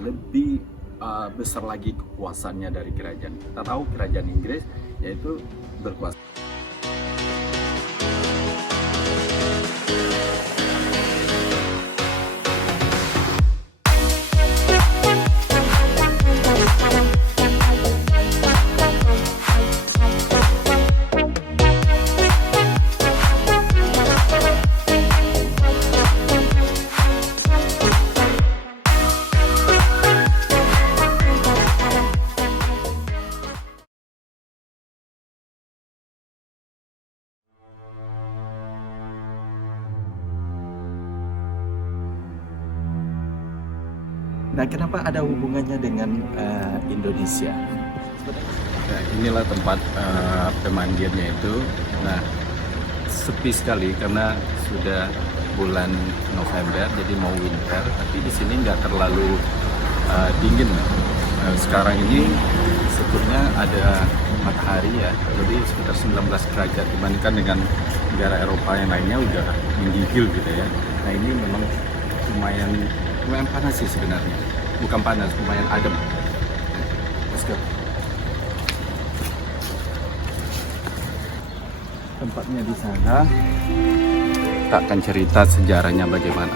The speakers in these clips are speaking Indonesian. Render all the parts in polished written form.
lebih besar lagi kekuasaannya dari kerajaan. Kita tahu kerajaan Inggris yaitu berkuasa. Nah, kenapa ada hubungannya dengan Indonesia? Nah, inilah tempat pemandiannya itu. Nah, sepi sekali karena sudah bulan November, jadi mau winter. Tapi di sini nggak terlalu dingin. Sekarang ini sebetulnya ada matahari ya, jadi sekitar 19 derajat dibandingkan dengan negara Eropa yang lainnya udah menggigil gitu ya. Nah, ini memang lumayan panas sih sebenarnya, bukan panas, lumayan adem. Let's go. Tempatnya di sana, kita akan cerita sejarahnya bagaimana.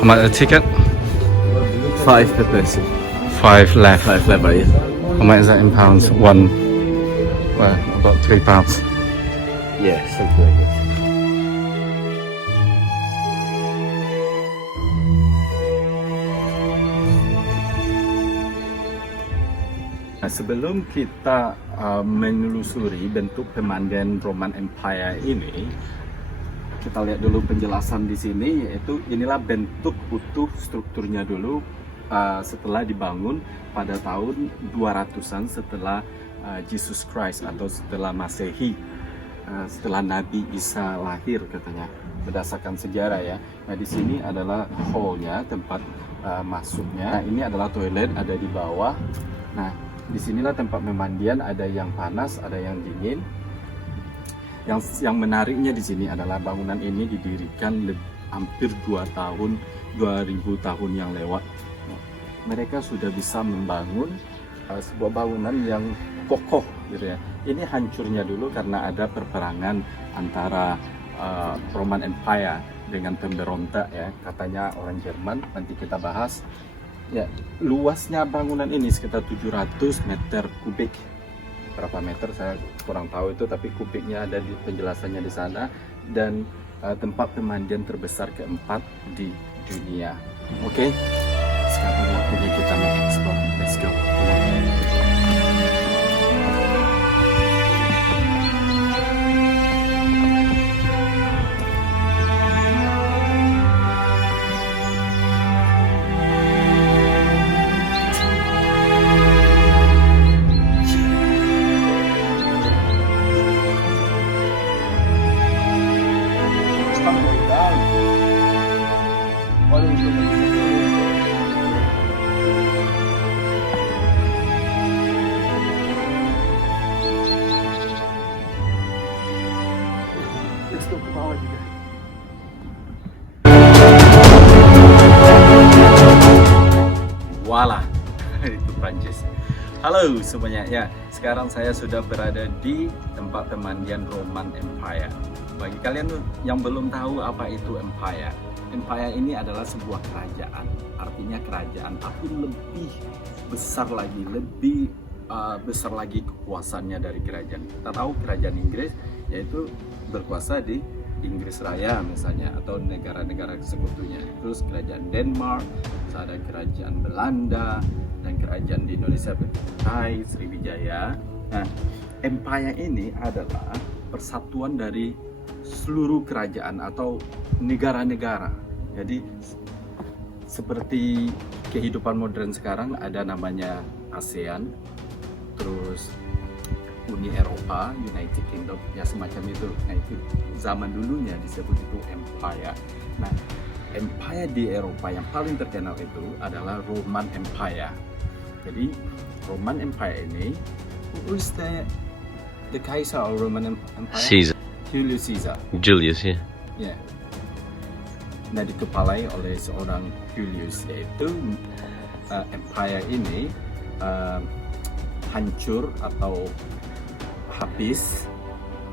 How much a ticket? 5 per person. 5 left. 5 level, yeah. How much is that in pounds? One. Well, about £3. Yeah, something like that. Nah, sebelum kita menelusuri bentuk pemandian Roman Empire ini, kita lihat dulu penjelasan di sini, yaitu inilah bentuk utuh strukturnya dulu setelah dibangun pada tahun 200-an setelah Jesus Christ atau setelah Masehi, setelah Nabi Isa lahir katanya, berdasarkan sejarah ya. Nah, di sini adalah hall-nya, tempat masuknya. Nah, ini adalah toilet, ada di bawah. Nah, disinilah tempat pemandian, ada yang panas, ada yang dingin. Yang menariknya di sini adalah bangunan ini didirikan hampir 2000 tahun yang lewat. Mereka sudah bisa membangun sebuah bangunan yang kokoh gitu ya. Ini hancurnya dulu karena ada perperangan antara Roman Empire dengan pemberontak ya, katanya orang Jerman, nanti kita bahas. Ya, luasnya bangunan ini sekitar 700 meter kubik. Berapa meter saya kurang tahu itu, tapi kubiknya ada di penjelasannya di sana. Dan tempat pemandian terbesar keempat di dunia. Oke, sekarang waktunya kita mengeksplor. Let's go. Voila, itu Prancis. Halo semuanya, ya sekarang saya sudah berada di tempat pemandian Roman Empire. Bagi kalian yang belum tahu apa itu Empire, Empire ini adalah sebuah kerajaan. Artinya kerajaan, tapi lebih besar lagi kekuasaannya dari kerajaan. Kita tahu kerajaan Inggris yaitu berkuasa di Inggris Raya misalnya, atau negara-negara sekutunya. Terus kerajaan Denmark, ada kerajaan Belanda, dan kerajaan di Indonesia Thai, Sriwijaya. Nah, Empire ini adalah persatuan dari seluruh kerajaan atau negara-negara. Jadi seperti kehidupan modern sekarang ada namanya ASEAN, terus Uni Eropa, United Kingdom, ya semacam itu. Nah, itu zaman dulunya disebut itu Empire. Nah, Empire di Eropa yang paling terkenal itu adalah Roman Empire. Jadi Roman Empire ini, who is the Kaiser of Roman Empire? Caesar. Julius Caesar. Julius, yeah. Ya. Nah, dikepalai oleh seorang Julius, yaitu empire ini hancur atau habis,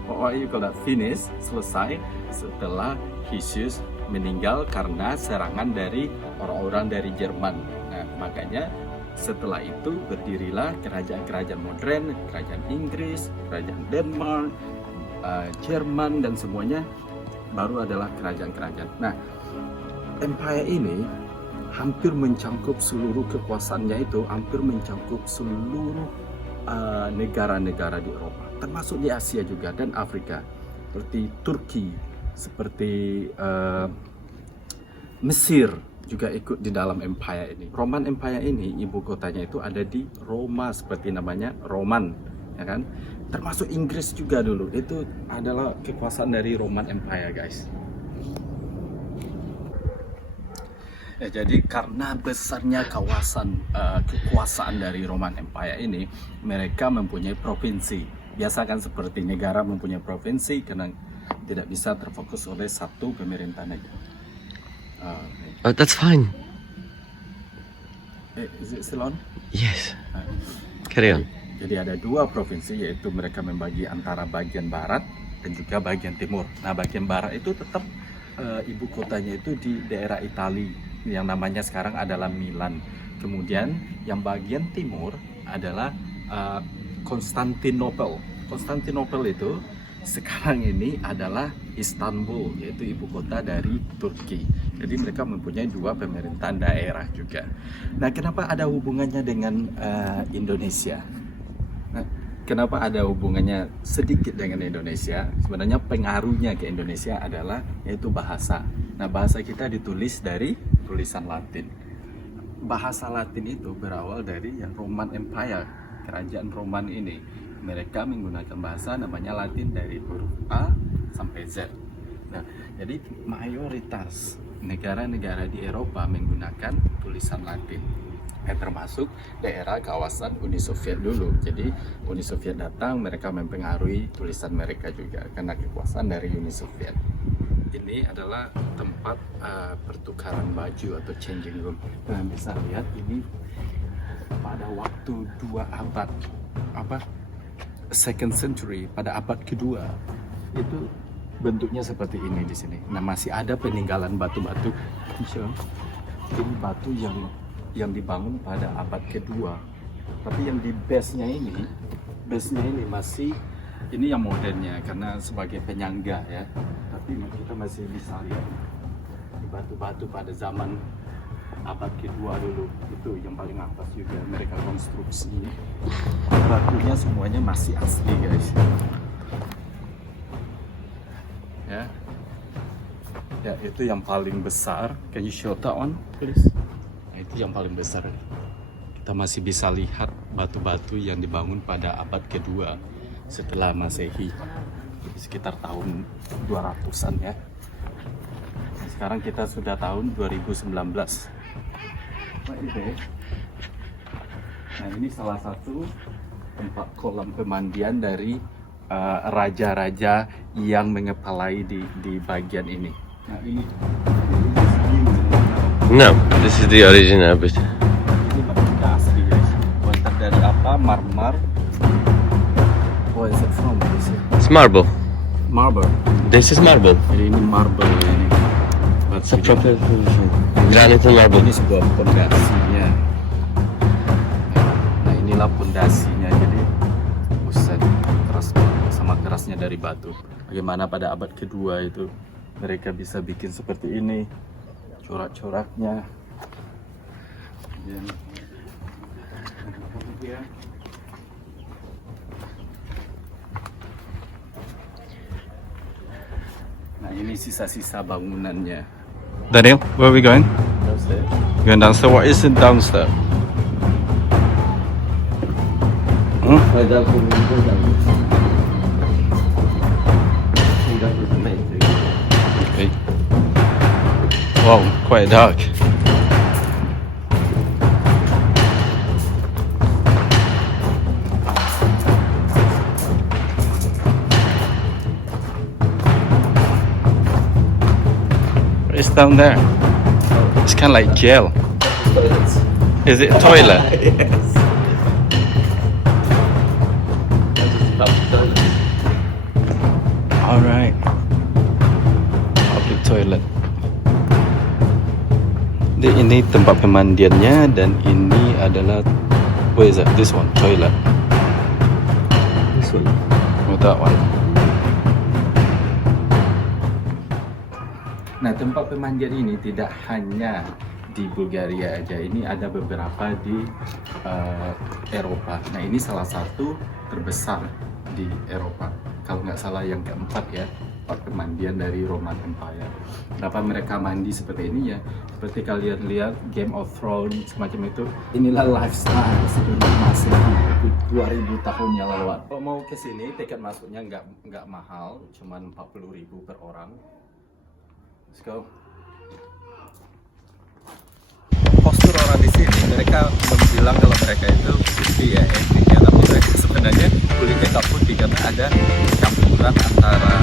what you call that, finish, selesai setelah Caesius meninggal karena serangan dari orang-orang dari Jerman. Nah, makanya setelah itu berdirilah kerajaan-kerajaan modern, kerajaan Inggris, kerajaan Denmark, Jerman, dan semuanya baru adalah kerajaan-kerajaan. Nah, empire ini hampir mencangkup seluruh kekuasaannya, itu hampir mencangkup seluruh negara-negara di Eropa, termasuk di Asia juga dan Afrika, seperti Turki, seperti Mesir juga ikut di dalam empire ini. Roman Empire ini ibu kotanya itu ada di Roma, seperti namanya Roman, ya kan? Termasuk Inggris juga dulu, itu adalah kekuasaan dari Roman Empire, guys. Ya, jadi karena besarnya kawasan kekuasaan dari Roman Empire ini, mereka mempunyai provinsi. Biasa kan seperti negara mempunyai provinsi karena tidak bisa terfokus oleh satu pemerintahan aja. Oh, that's fine. Is it still on? Yes. Carry on. Jadi ada dua provinsi, yaitu mereka membagi antara bagian barat dan juga bagian timur. Nah, bagian barat itu tetap ibu kotanya itu di daerah Italia, yang namanya sekarang adalah Milan. Kemudian yang bagian timur adalah Konstantinopel. Konstantinopel itu sekarang ini adalah Istanbul, yaitu ibu kota dari Turki. Jadi mereka mempunyai dua pemerintahan daerah juga. Nah, kenapa ada hubungannya dengan Indonesia? Nah, kenapa ada hubungannya sedikit dengan Indonesia? Sebenarnya pengaruhnya ke Indonesia adalah yaitu bahasa. Nah, bahasa kita ditulis dari tulisan Latin. Bahasa Latin itu berawal dari yang Roman Empire, kerajaan Roman ini. Mereka menggunakan bahasa namanya Latin dari huruf A sampai Z. Nah, jadi mayoritas negara-negara di Eropa menggunakan tulisan Latin. Termasuk daerah kawasan Uni Soviet dulu. Jadi Uni Soviet datang, mereka mempengaruhi tulisan mereka juga karena kekuasaan dari Uni Soviet. Ini adalah tempat pertukaran baju atau changing room. Nah, bisa lihat ini pada waktu 2 abad second century, pada abad kedua, itu bentuknya seperti ini di sini. Nah, masih ada peninggalan batu-batu. Ini batu yang dibangun pada abad kedua. Tapi yang di base-nya ini masih, ini yang modernnya karena sebagai penyangga ya. Tapi kita masih bisa lihat batu-batu pada zaman abad kedua dulu, itu yang paling atas juga mereka konstruksi. Batunya semuanya masih asli, guys. Ya, itu yang paling besar. Can you show that one, please? Nah, itu yang paling besar. Kita masih bisa lihat batu-batu yang dibangun pada abad kedua setelah Masehi, sekitar tahun 200-an ya. Sekarang kita sudah tahun 2019. Nah, ini salah satu tempat kolam pemandian dari raja-raja yang mengepalai di bagian ini. Nah, ini No, this is the original bit. ini benda asli, guys. Buatan dari apa? Marmer. What is it from? It's marble. Marble. This is marble. Jadi ini marble ini. It's a proper granite and marble. Ini sebuah pondasinya. Nah, inilah pondasinya. Jadi buset, keras banget, sama kerasnya dari batu. Bagaimana pada abad kedua itu mereka bisa bikin seperti ini, corak-coraknya. Nah, ini sisa-sisa bangunannya. Daniel, where are we going? Downstairs. Going downstairs. What is in downstairs? Okay. Wow, quite dark. down there? It's kind of like jail. Toilets. Is it a toilet? Yes. Toilet. Alright. Public toilet. Jadi ini tempat pemandiannya dan ini adalah what is that? This one, toilet. This one. Oh, that one. Nah, tempat pemandian ini tidak hanya di Bulgaria aja, ini ada beberapa di Eropa. Nah, ini salah satu terbesar di Eropa. Kalau nggak salah yang keempat ya, tempat pemandian dari Roman Empire. Kenapa mereka mandi seperti ini ya? Seperti kalian lihat Game of Thrones semacam itu. Inilah lifestyle sebelum masuk 2000 tahun yang lewat. Kalau mau ke sini tiket masuknya nggak mahal, cuman 40.000 per orang. Let's go. Postur orang di sini, mereka bilang kalau mereka itu putih ya, etniknya, tapi mereka sebenarnya kulitnya tak putih karena ada campuran antara